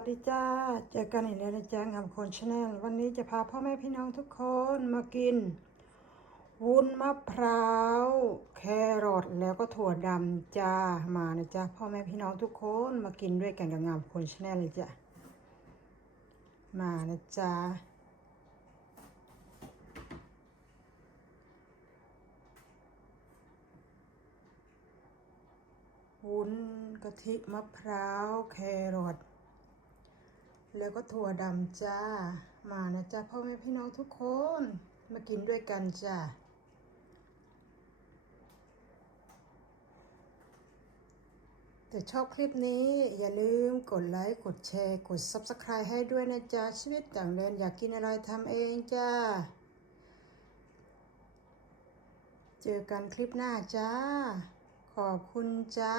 วัสดีจ้า เจอกันอีกแล้วนะจ๊ะงามคนชาแนลวันนี้จะพาพ่อแม่พี่น้องทุกคนมากิน วุ้นมะพร้าว แครอทแล้วก็ถั่วดำจ้ามานะจ๊ะพ่อแม่พี่น้องทุกคนมากินด้วยกันกับงามคนชาแนลเลยจ้ะมานะจ๊ะวุ้นกะทิมะพร้าว แครอท แล้วก็ถั่วดำจ้า มานะจ๊ะพ่อแม่พี่น้องทุกคน มากินด้วยกันจ้าแต่ชอบคลิปนี้อย่าลืมกดไลค์กดแชร์กด Subscribe ให้ด้วยนะจ๊ะ ชีวิตต่างแดนอยากกินอะไรทำเองจ้า เจอกันคลิปหน้าจ้า ขอบคุณจ้า